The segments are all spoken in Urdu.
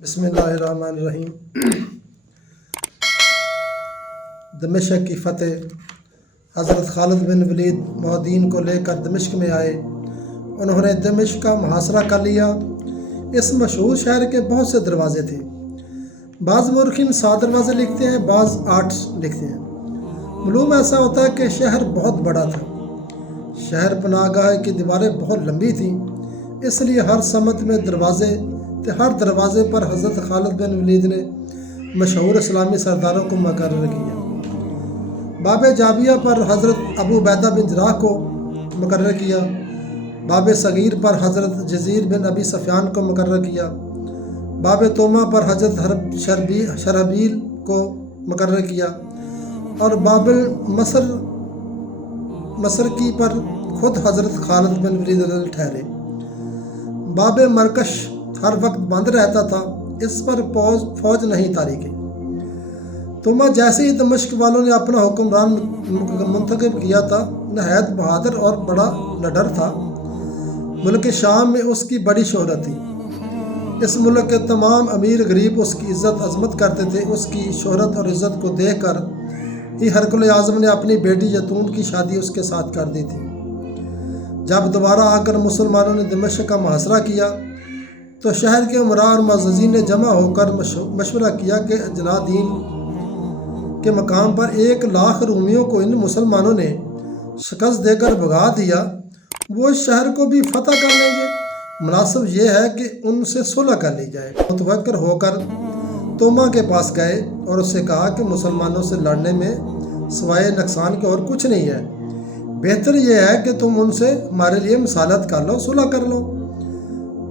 بسم اللہ الرحمن الرحیم۔ دمشق کی فتح۔ حضرت خالد بن ولید معدین کو لے کر دمشق میں آئے۔ انہوں نے دمشق کا محاصرہ کر لیا۔ اس مشہور شہر کے بہت سے دروازے تھے۔ بعض مورخین 7 دروازے لکھتے ہیں، بعض 8 لکھتے ہیں۔ معلوم ایسا ہوتا ہے کہ شہر بہت بڑا تھا۔ شہر پناہ گاہ کی دیواریں بہت لمبی تھیں، اس لیے ہر سمت میں دروازے تھے۔ ہر دروازے پر حضرت خالد بن ولید نے مشہور اسلامی سرداروں کو مقرر کیا۔ باب جابیہ پر حضرت ابو عبیدہ بن جراح کو مقرر کیا۔ باب صغیر پر حضرت جزیر بن ابی سفیان کو مقرر کیا۔ باب تومہ پر حضرت شرحبیل کو مقرر کیا، اور باب مسرکی پر خود حضرت خالد بن ولید ٹھہرے۔ باب مرکش ہر وقت بند رہتا تھا، اس پر فوج نہیں طاری کی۔ تومہ جیسے ہی دمشق والوں نے اپنا حکمران منتخب کیا تھا، نہایت بہادر اور بڑا نڈر تھا۔ ملک شام میں اس کی بڑی شہرت تھی۔ اس ملک کے تمام امیر غریب اس کی عزت عظمت کرتے تھے۔ اس کی شہرت اور عزت کو دیکھ کر ہی ہرقل اعظم نے اپنی بیٹی یتون کی شادی اس کے ساتھ کر دی تھی۔ جب دوبارہ آ کر مسلمانوں نے دمشق کا محاصرہ کیا تو شہر کے امراء اور معززین نے جمع ہو کر مشورہ کیا کہ جلا دین کے مقام پر 1,00,000 رومیوں کو ان مسلمانوں نے شکست دے کر بھگا دیا، وہ اس شہر کو بھی فتح کر لیں گے۔ مناسب یہ ہے کہ ان سے صلح کر لی جائے۔ متفکر ہو کر تومہ کے پاس گئے اور اس سے کہا کہ مسلمانوں سے لڑنے میں سوائے نقصان کے اور کچھ نہیں ہے، بہتر یہ ہے کہ تم ان سے ہمارے لیے مصالحت کر لو، صلح کر لو۔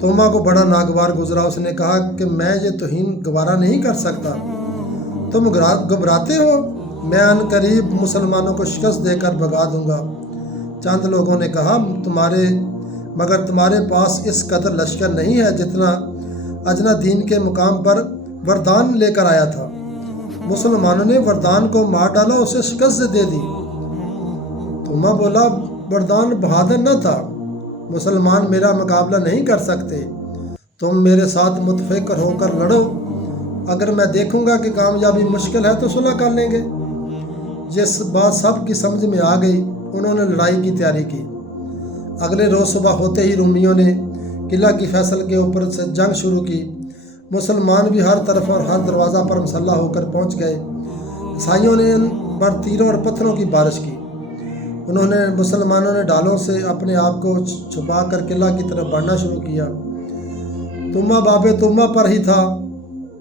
تومہ کو بڑا ناگوار گزرا۔ اس نے کہا کہ میں یہ توہین گوارا نہیں کر سکتا، تم گھبراتے ہو، میں ان قریب مسلمانوں کو شکست دے کر بھگا دوں گا۔ چند لوگوں نے کہا مگر تمہارے پاس اس قدر لشکر نہیں ہے جتنا اجنا دین کے مقام پر وردان لے کر آیا تھا۔ مسلمانوں نے وردان کو مار ڈالا، اسے شکست دے دی۔ تومہ بولا، وردان بہادر نہ تھا، مسلمان میرا مقابلہ نہیں کر سکتے، تم میرے ساتھ متفق ہو کر لڑو، اگر میں دیکھوں گا کہ کامیابی مشکل ہے تو صلح کر لیں گے۔ یہ بات سب کی سمجھ میں آ گئی۔ انہوں نے لڑائی کی تیاری کی۔ اگلے روز صبح ہوتے ہی رومیوں نے قلعہ کی فیصل کے اوپر سے جنگ شروع کی۔ مسلمان بھی ہر طرف اور ہر دروازہ پر مسلح ہو کر پہنچ گئے۔ عیسائیوں نے ان پر تیروں اور پتھروں کی بارش کی۔ مسلمانوں نے ڈالوں سے اپنے آپ کو چھپا کر قلعہ کی طرف بڑھنا شروع کیا۔ تومہ باب تومہ پر ہی تھا۔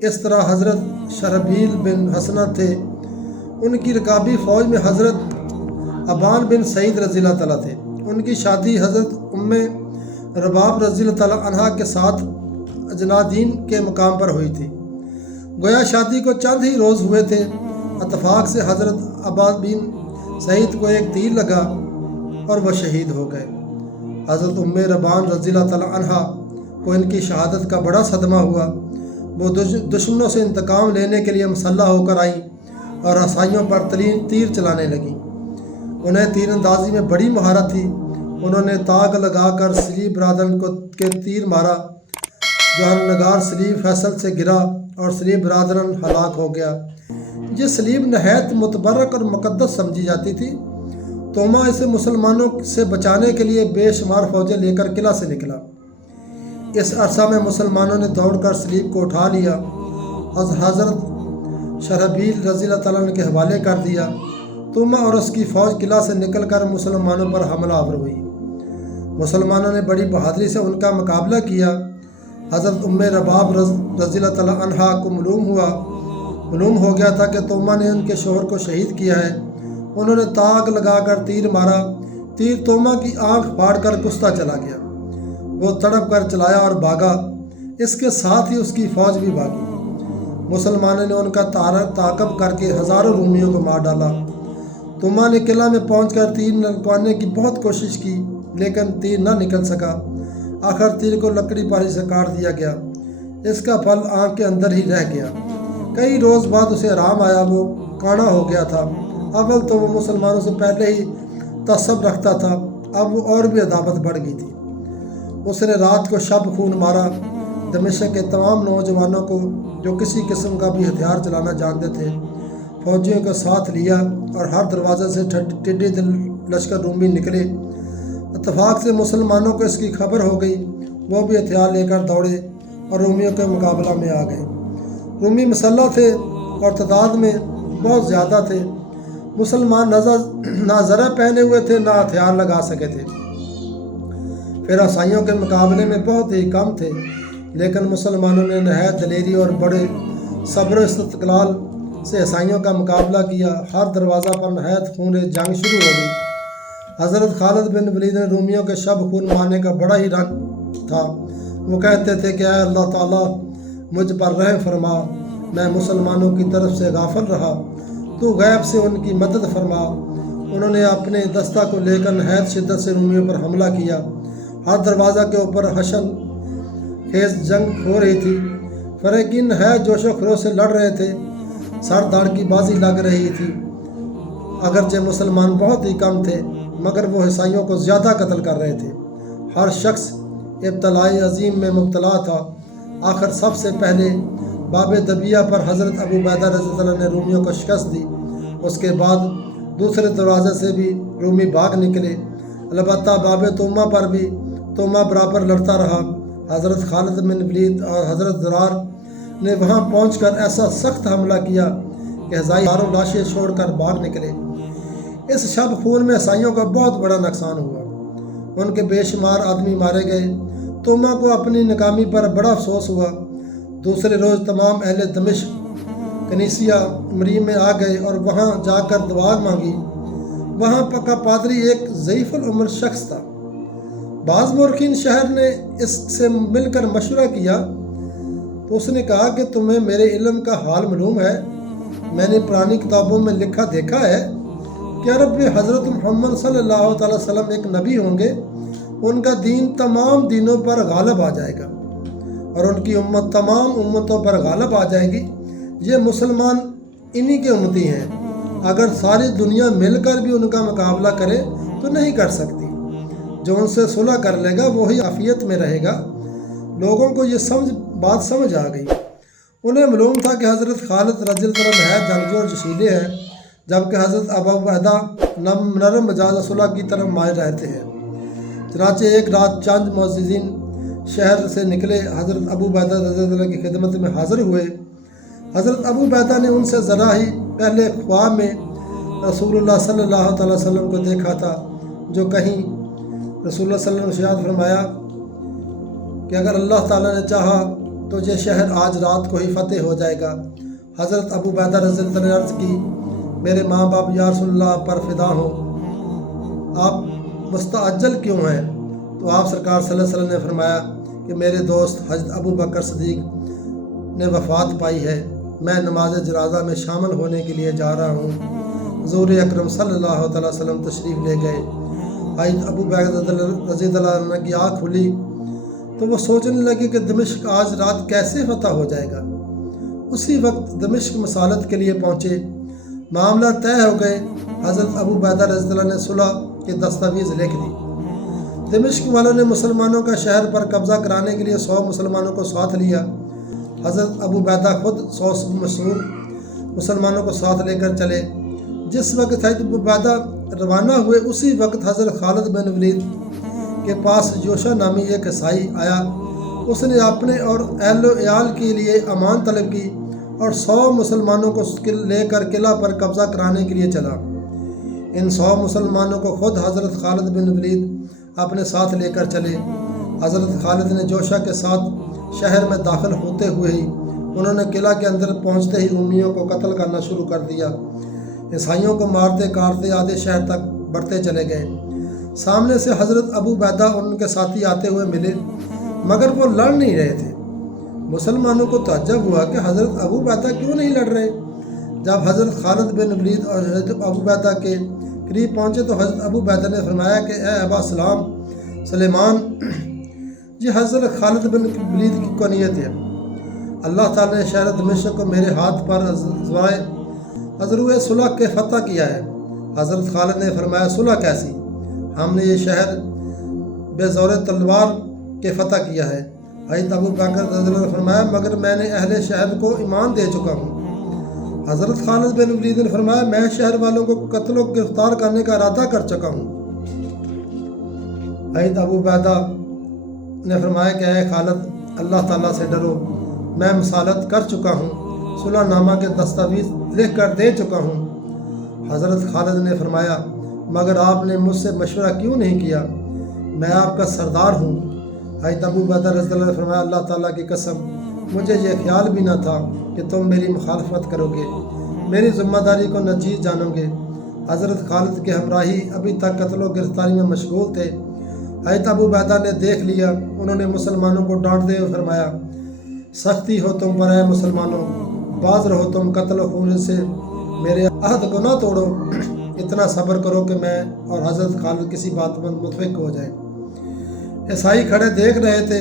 اس طرح حضرت شرحبیل بن حسنہ تھے، ان کی رکابی فوج میں حضرت ابان بن سعید رضی اللہ تعالیٰ تھے۔ ان کی شادی حضرت ام رباب رضی اللہ تعالیٰ عنہا کے ساتھ اجنادین کے مقام پر ہوئی تھی۔ گویا شادی کو چند ہی روز ہوئے تھے، اتفاق سے حضرت ابان بن سعید کو ایک تیر لگا اور وہ شہید ہو گئے۔ حضرت ام ربان رضی اللہ تعالیٰ عنہا کو ان کی شہادت کا بڑا صدمہ ہوا۔ وہ دشمنوں سے انتقام لینے کے لیے مسلح ہو کر آئیں اور عیسائیوں پر تیر چلانے لگیں۔ انہیں تیر اندازی میں بڑی مہارت تھی۔ انہوں نے تاگ لگا کر سلیب برادرن کے تیر مارا۔ جوہر نگار سلیب فیصل سے گرا اور سلیب برادرن ہلاک ہو گیا۔ یہ سلیب نہایت متبرک اور مقدس سمجھی جاتی تھی۔ تومہ اسے مسلمانوں سے بچانے کے لیے بے شمار فوجیں لے کر قلعہ سے نکلا۔ اس عرصہ میں مسلمانوں نے دوڑ کر سلیب کو اٹھا لیا اور حضرت شرحبیل رضی اللہ تعالیٰ عنہ کے حوالے کر دیا۔ تومہ اور اس کی فوج قلعہ سے نکل کر مسلمانوں پر حملہ آور ہوئی۔ مسلمانوں نے بڑی بہادری سے ان کا مقابلہ کیا۔ حضرت ام رباب رضی اللہ تعالیٰ عنہا کو معلوم ہو گیا تھا کہ تومہ نے ان کے شوہر کو شہید کیا ہے۔ انہوں نے تاگ لگا کر تیر مارا۔ تیر تومہ کی آنکھ پھاڑ کر کشتا چلا گیا۔ وہ تڑپ کر چلایا اور بھاگا، اس کے ساتھ ہی اس کی فوج بھی بھاگی۔ مسلمانوں نے ان کا تعاقب کر کے ہزاروں رومیوں کو مار ڈالا۔ تومہ نے قلعہ میں پہنچ کر تیر نکلوانے کی بہت کوشش کی، لیکن تیر نہ نکل سکا۔ آخر تیر کو لکڑی پاری سے کاٹ دیا گیا۔ اس کا پھل آنکھ کے اندر ہی رہ گیا۔ کئی روز بعد اسے آرام آیا، وہ کانا ہو گیا تھا۔ اول تو وہ مسلمانوں سے پہلے ہی تعصب رکھتا تھا، اب وہ اور بھی عداوت بڑھ گئی تھی۔ اس نے رات کو شب خون مارا، دمشق کے تمام نوجوانوں کو جو کسی قسم کا بھی ہتھیار چلانا جانتے تھے فوجیوں کا ساتھ لیا اور ہر دروازے سے ٹڈی دل لشکر رومی نکلے۔ اتفاق سے مسلمانوں کو اس کی خبر ہو گئی، وہ بھی ہتھیار لے کر دوڑے اور رومیوں کے مقابلہ میں آ گئے۔ رومی مسلح تھے اور تعداد میں بہت زیادہ تھے۔ مسلمان نہ زرہ پہنے ہوئے تھے نہ ہتھیار لگا سکے تھے، پھر عیسائیوں کے مقابلے میں بہت ہی کم تھے، لیکن مسلمانوں نے نہایت دلیری اور بڑے صبر و استقلال سے عیسائیوں کا مقابلہ کیا۔ ہر دروازہ پر نہایت خون جنگ شروع ہو گئی۔ حضرت خالد بن ولید نے رومیوں کے شب خون مارنے کا بڑا ہی رنج تھا۔ وہ کہتے تھے کہ اے اللہ تعالیٰ مجھ پر رحم فرما، میں مسلمانوں کی طرف سے غافل رہا، تو غیب سے ان کی مدد فرما۔ انہوں نے اپنے دستہ کو لے کر نہایت شدت سے رومیوں پر حملہ کیا۔ ہر دروازہ کے اوپر حشن خیز جنگ ہو رہی تھی۔ فریقین نہایت جوش و خروش سے لڑ رہے تھے، سر داڑ کی بازی لگ رہی تھی۔ اگرچہ مسلمان بہت ہی کم تھے مگر وہ عیسائیوں کو زیادہ قتل کر رہے تھے۔ ہر شخص ابتلائی عظیم میں مبتلا تھا۔ آخر سب سے پہلے باب دبیہ پر حضرت ابو عبیدہ رضی اللہ عنہ نے رومیوں کو شکست دی۔ اس کے بعد دوسرے دروازے سے بھی رومی بھاگ نکلے۔ البتہ باب توما پر بھی توما برابر لڑتا رہا۔ حضرت خالد بن ولید اور حضرت زرار نے وہاں پہنچ کر ایسا سخت حملہ کیا کہ عیسائی ہزاروں لاشیں چھوڑ کر بھاگ نکلے۔ اس شب خون میں عیسائیوں کا بہت بڑا نقصان ہوا، ان کے بے شمار آدمی مارے گئے۔ توما کو اپنی ناکامی پر بڑا افسوس ہوا۔ دوسرے روز تمام اہل دمشق کنیسیہ مریم میں آ گئے اور وہاں جا کر دعا مانگی۔ وہاں کا پادری ایک ضعیف العمر شخص تھا۔ بعض مورخین شہر نے اس سے مل کر مشورہ کیا تو اس نے کہا کہ تمہیں میرے علم کا حال معلوم ہے، میں نے پرانی کتابوں میں لکھا دیکھا ہے کہ عرب میں حضرت محمد صلی اللہ علیہ وسلم ایک نبی ہوں گے، ان کا دین تمام دینوں پر غالب آ جائے گا اور ان کی امت تمام امتوں پر غالب آ جائے گی۔ یہ مسلمان انہی کے امتی ہیں، اگر ساری دنیا مل کر بھی ان کا مقابلہ کرے تو نہیں کر سکتی۔ جو ان سے صلح کر لے گا وہی عافیت میں رہے گا۔ لوگوں کو یہ بات سمجھ آ گئی۔ انہیں معلوم تھا کہ حضرت خالد رضی اللہ عنہ نہایت جنگجو اور جوشیلے ہیں، جبکہ حضرت ابو عبیدہ نرم مزاج صلح کی طرف مائل رہتے ہیں۔ چنانچہ ایک رات چند معززین شہر سے نکلے، حضرت ابو عبیدہ رضی اللہ عنہ کی خدمت میں حاضر ہوئے۔ حضرت ابو عبیدہ نے ان سے ذرا ہی پہلے خواب میں رسول اللہ صلی اللہ علیہ وسلم کو دیکھا تھا، جو کہیں رسول اللہ صلی اللہ علیہ وسلم نے ارشاد فرمایا کہ اگر اللہ تعالیٰ نے چاہا تو یہ شہر آج رات کو ہی فتح ہو جائے گا۔ حضرت ابو عبیدہ رضی اللہ عنہ نے عرض کی، میرے ماں باپ یا رسول اللہ پر فدا ہوں، آپ مستعجل کیوں ہیں؟ تو آپ سرکار صلی اللہ علیہ وسلم نے فرمایا کہ میرے دوست حضرت ابو بکر صدیق نے وفات پائی ہے، میں نماز جنازہ میں شامل ہونے کے لیے جا رہا ہوں۔ حضور اکرم صلی اللہ علیہ وسلم تشریف لے گئے۔ حضرت ابو بکر رضی اللہ عنہ کی آنکھ کھلی تو وہ سوچنے لگے کہ دمشق آج رات کیسے فتح ہو جائے گا۔ اسی وقت دمشق مسالت کے لیے پہنچے، معاملہ طے ہو گئے۔ حضرت ابو عبیدہ رضی اللہ عنہ نے صلح کی دستاویز لکھ دی۔ دمشق والوں نے مسلمانوں کا شہر پر قبضہ کرانے کے لیے 100 مسلمانوں کو ساتھ لیا۔ حضرت ابو عبیدہ خود 100 مشہور مسلمانوں کو ساتھ لے کر چلے۔ جس وقت حضرت ابو عبیدہ روانہ ہوئے اسی وقت حضرت خالد بن ولید کے پاس جوشہ نامی ایک عیسائی آیا۔ اس نے اپنے اور اہل و عیال کے لیے امان طلب کی اور 100 مسلمانوں کو لے کر قلعہ پر قبضہ کرانے کے لیے چلا۔ ان 100 مسلمانوں کو خود حضرت خالد بن ولید اپنے ساتھ لے کر چلے۔ حضرت خالد نے جوشہ کے ساتھ شہر میں داخل ہوتے ہوئے ہی انہوں نے قلعہ کے اندر پہنچتے ہی رومیوں کو قتل کرنا شروع کر دیا۔ عیسائیوں کو مارتے کاٹتے آدھے شہر تک بڑھتے چلے گئے۔ سامنے سے حضرت ابو عبیدہ اور ان کے ساتھی آتے ہوئے ملے مگر وہ لڑ نہیں رہے تھے۔ مسلمانوں کو تعجب ہوا کہ حضرت ابو عبیدہ کیوں نہیں لڑ رہے۔ جب حضرت خالد بن ولید اور حضرت ابو عبیدہ کے قریب پہنچے تو حضرت ابو عبیدہ نے فرمایا کہ اے ابا سلیمان، یہ حضرت خالد بن ولید کی کنیت ہے۔ اللہ تعالیٰ نے شہر دمشق کو میرے ہاتھ پر عذروِ صلح کے فتح کیا ہے۔ حضرت خالد نے فرمایا صلح کیسی؟ ہم نے یہ شہر بے زور تلوار کے فتح کیا ہے۔ حضرت ابو بکر رضی اللہ عنہ نے فرمایا مگر میں نے اہل شہر کو ایمان دے چکا ہوں۔ حضرت خالد بن ولید نے فرمایا میں شہر والوں کو قتل و گرفتار کرنے کا ارادہ کر چکا ہوں۔ حضرت ابو عبیدہ نے فرمایا کہ اے خالد اللہ تعالیٰ سے ڈرو، میں مصالحت کر چکا ہوں، صلح نامہ کے دستاویز لکھ کر دے چکا ہوں۔ حضرت خالد نے فرمایا مگر آپ نے مجھ سے مشورہ کیوں نہیں کیا، میں آپ کا سردار ہوں۔ حضرت ابو عبیدہ رضی اللہ عنہ نے فرمایا اللہ تعالیٰ کی قسم مجھے یہ خیال بھی نہ تھا کہ تم میری مخالفت کرو گے، میری ذمہ داری کو ناجیز جانو گے۔ حضرت خالد کے ہمراہی ابھی تک قتل و گرفتاری میں مشغول تھے۔ حضرت ابو عبیدہ نے دیکھ لیا، انہوں نے مسلمانوں کو ڈانٹتے ہوئے فرمایا سختی ہو تم پر اے مسلمانوں، باز رہو تم قتل و خون سے، میرے عہد کو نہ توڑو، اتنا صبر کرو کہ میں اور حضرت خالد کسی بات پر متفق ہو جائیں۔ عیسائی کھڑے دیکھ رہے تھے،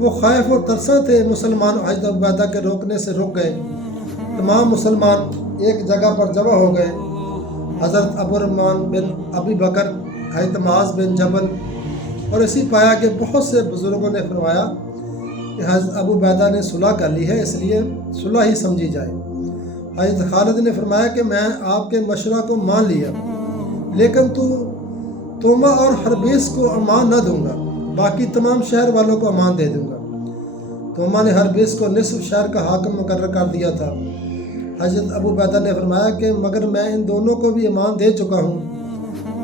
وہ خائف اور ترساں تھے۔ مسلمان حضرت ابو عبیدہ کے روکنے سے رک گئے، تمام مسلمان ایک جگہ پر جمع ہو گئے۔ حضرت ابو الرحمن بن ابی بکر، حضرت معاذ بن جبل اور اسی پایا کہ بہت سے بزرگوں نے فرمایا کہ حضرت ابو عبیدہ نے صلح کر لی ہے، اس لیے صلح ہی سمجھی جائے۔ حضرت خالد نے فرمایا کہ میں آپ کے مشورہ کو مان لیا، لیکن توما اور حربیس کو امان نہ دوں گا، باقی تمام شہر والوں کو امان دے دوں گا۔ توما نے حربیس کو نصف شہر کا حاکم مقرر کر دیا تھا۔ حضرت ابو عبیدہ نے فرمایا کہ مگر میں ان دونوں کو بھی امان دے چکا ہوں۔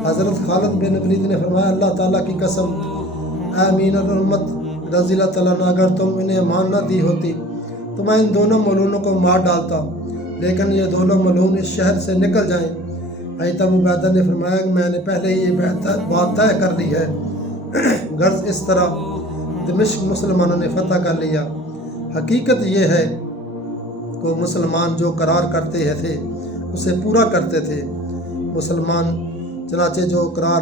حضرت خالد بن ولید نے فرمایا اللہ تعالیٰ کی قسم اے امین الامت رضی اللہ تعالیٰ عنہ اگر تم انہیں امان نہ دی ہوتی تو میں ان دونوں ملعونوں کو مار ڈالتا، لیکن یہ دونوں ملعون اس شہر سے نکل جائیں۔ حضرت ابو عبیدہ نے فرمایا کہ میں نے پہلے ہی یہ بات طے کر لی ہے، غرض اس طرح دمشق مسلمانوں نے فتح کر لیا۔ حقیقت یہ ہے کہ مسلمان جو قرار کرتے تھے اسے پورا کرتے تھے۔ مسلمان چنانچہ جو قرار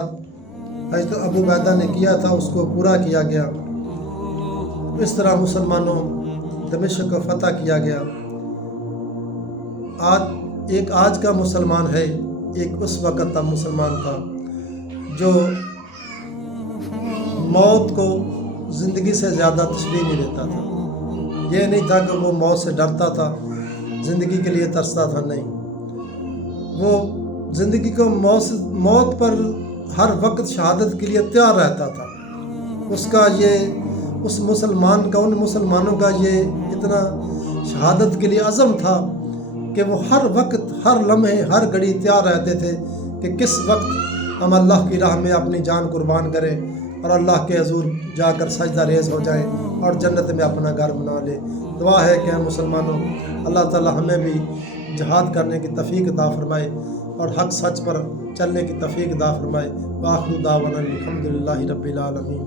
حضرت ابو عبیدہ نے کیا تھا اس کو پورا کیا گیا۔ اس طرح مسلمانوں دمشق کو فتح کیا گیا۔ آج کا مسلمان ہے، ایک اس وقت کا مسلمان تھا جو موت کو زندگی سے زیادہ تشبیہ نہیں دیتا تھا۔ یہ نہیں تھا کہ وہ موت سے ڈرتا تھا، زندگی کے لیے ترستا تھا، نہیں، وہ زندگی کو موت پر ہر وقت شہادت کے لیے تیار رہتا تھا۔ اس مسلمان کا، ان مسلمانوں کا یہ اتنا شہادت کے لیے عزم تھا کہ وہ ہر وقت، ہر لمحے، ہر گھڑی تیار رہتے تھے کہ کس وقت ہم اللہ کی راہ میں اپنی جان قربان کریں اور اللہ کے حضور جا کر سجدہ ریز ہو جائیں اور جنت میں اپنا گھر بنا لیں۔ دعا ہے کہ ہم مسلمانوں اللہ تعالی ہمیں بھی جہاد کرنے کی توفیق عطا فرمائے اور حق سچ پر چلنے کی توفیق عطا فرمائے۔ وآخر دعوانا الحمدللہ رب العالمین۔